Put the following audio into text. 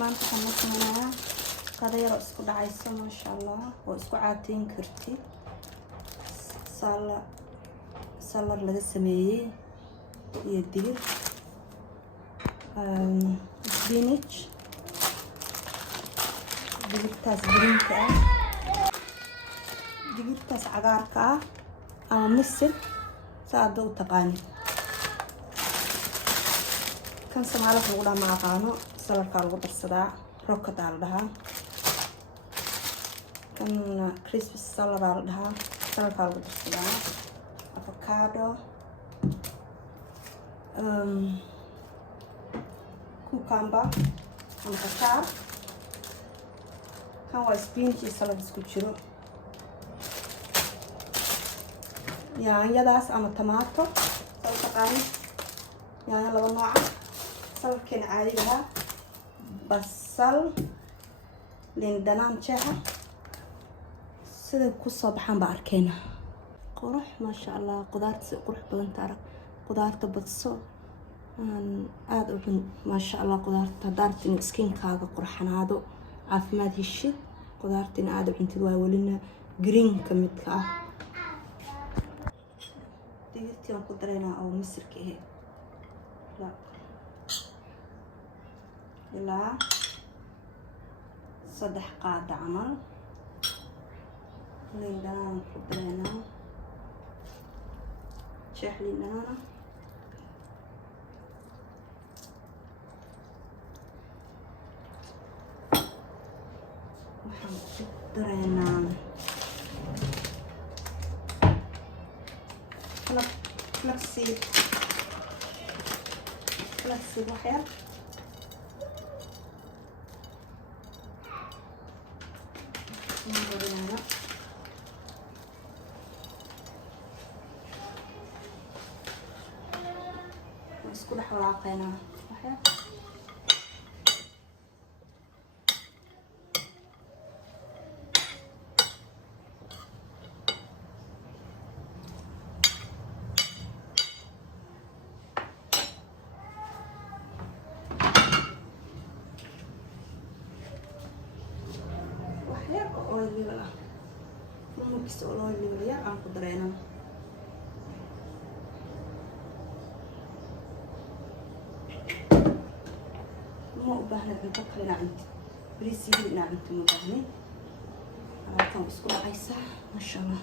maanta waxaan samaynayaa qado yar oo isku dhacaysa maasha allah oo isku caateyn kartid salar laga sameeyey iyo digir spinach digirtaas greenka ah digirtaas cagaarka ah ama misir saada u taqaanid kan Soomaaliya lagu dhamaa ma aqaano salarka lagu darsadaa rocket la dhahaa kan crispy salad la dhahaa salarka lagu darsadaa avocado cucumber and qatar kan waa spinach salad isku jiro yaanyadaas ama tomato soo taqaanid yaanya laba nooc salarkeena caadiga ah basal liin dhanaan jeexa sida ku soo baxaan baa arkeena qurux maasha allah qudaarta si qurux badan taara qudaarta badso aad u cun maasha allah qudaarta daartin skinkaaga qurxanaado caafimaad heshid qudaartina aad u cuntid waa welina green ka midka ah digirtii aan ku dareynaa oo misirka ah ilaa 3 qaada camal liin dhanaan ku dareynaa jeex liin dhanaan waxaan ku dareynaa flaxseed waxyar isku dhex walaaqeynaa waxyar oil lah mix oil ya aan ku dareynaa ma u baahna cunto kale inaan bariis iyo inaan cunto ma baahnin halkan isku dhacaysa masha allah